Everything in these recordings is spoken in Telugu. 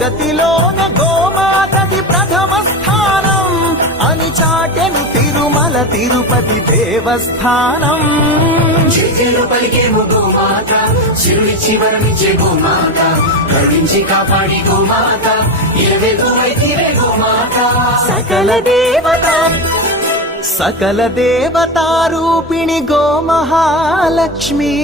జగతిలోన గోమాతది ప్రథమ స్థానం. అని చాటెను తిరుమల తిరుపతి దేవస్థానం. జయలు పలికేము గోమాత శివుడిచ్చి వరమిచ్చే గోమాత కరుణించి కాపాడి గోమాత ఇరవై తీరే గోమాత. సకల దేవత సకల దేవతారూపిణి గోమహాలక్ష్మి.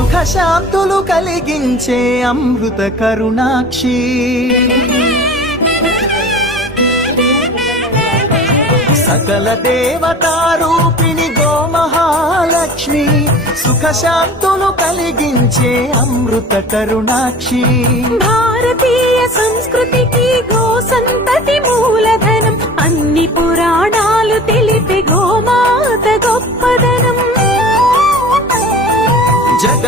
సుఖ శాంతులు కలిగించే అమృత కరుణాక్షి. సకల దేవతారూపిణి గోమహాలక్ష్మి సుఖ శాంతులు కలిగించే అమృత కరుణాక్షి. భారతీయ సంస్కృతికి గో సంతతి మూలధ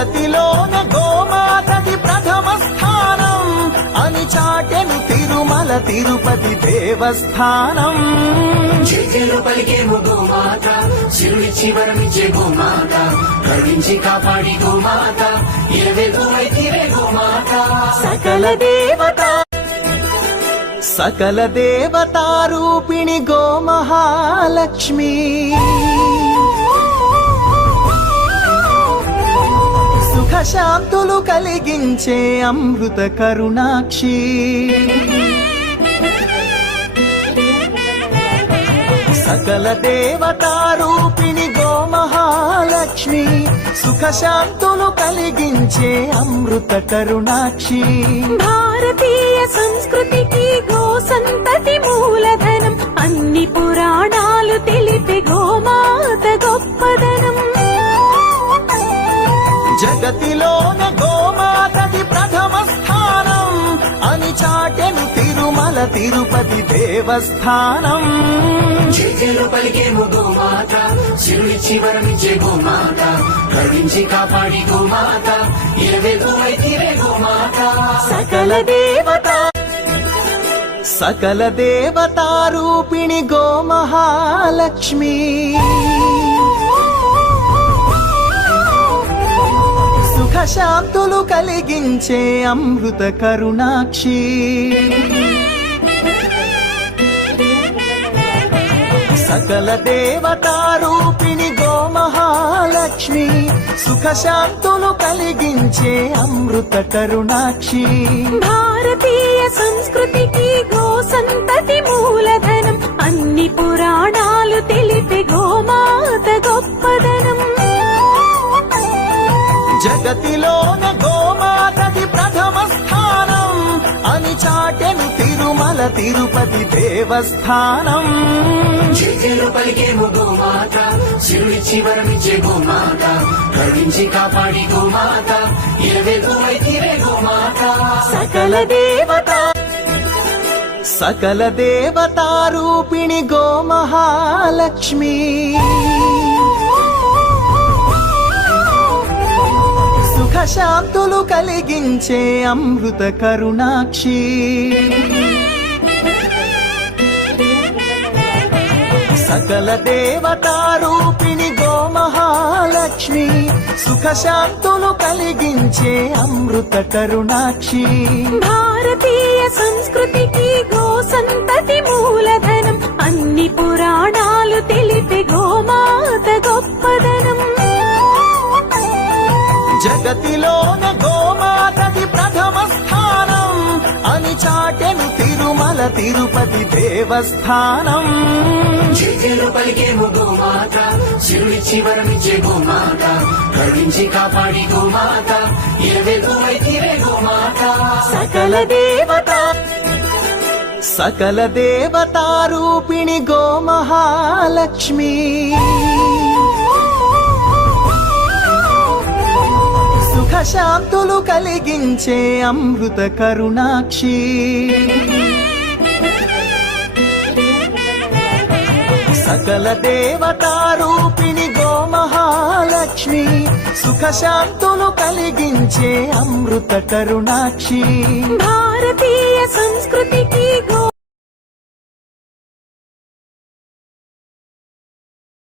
జగతిలోన గోమాతది ప్రథమ స్థానం. అని చాటెను తిరుమల తిరుపతి దేవస్థానం. జయలు పలికేము గోమాత వరమిచ్చే గోమాత కరుణించి కాపాడి గోమాత ఇరవై గోమాత. సకల దేవత సకల దేవతారూపిణి గోమహాలక్ష్మి. ప్రశాంతులు కలిగించే అమృత కరుణాక్షి. సకల దేవతారూపిణి గోమహాలక్ష్మి సుఖశాంతులు కలిగించే అమృత కరుణాక్షి. భారతీయ సంస్కృతికి గో సంతతి మూలధనం అన్ని పురాణాలు తెలిపి గోమా తిరుపతి దేవస్థానం. జయలు పలికేము గోమాత వరమిచ్చే గోమాత కరుణించి కాపాడి గోమాత గోమాత సకల దేవత సకల దేవతారూపిణి గోమహాలక్ష్మి. సుఖ శాంతులు కలిగించే అమృత కరుణాక్షి. సకల దేవతారూపిణి గోమహాలక్ష్మి సుఖ శాంతులు కలిగించే అమృత కరుణాక్షి. భారతీయ సంస్కృతికి గో సంతతి మూలధనం అన్ని పురాణాలు తెలిపే గోమాత గొప్పదనం. జగతిలోన గోమాతది ప్రథమ స్థానం అని చాటెను తిరుమల తిరుపతి దేవస్థానం. జయలు పలికేము గోమాత గోమాత కరుణించి కాపాడి గోమాత గోమాత సకల దేవత సకల దేవతారూపిణి గోమహాలక్ష్మి. సుఖ శాంతులు కలిగించే అమృత కరుణాక్షి. సకల దేవతారూపిణి గోమహాలక్ష్మి సుఖ శాంతులు కలిగించే అమృత కరుణాక్షి. భారతీయ సంస్కృతికి గో సంతతి మూలధ తిరుమల తిరుపతి దేవస్థానం. జయలు పలికేము గోమాత శివుడిచ్చి వరమిచ్చే గోమాత కరుణించి కాపాడి గోమాత ఇరవై తీరే గోమాత సకల దేవత సకల దేవతారూపిణి గోమహాలక్ష్మి. సుఖ శాంతులు కలిగించే అమృత కరుణాక్షి. సకల దేవతారూపిణి గోమహాలక్ష్మి సుఖ శాంతులు కలిగించే అమృత కరుణాక్షి. భారతీయ సంస్కృతికి గో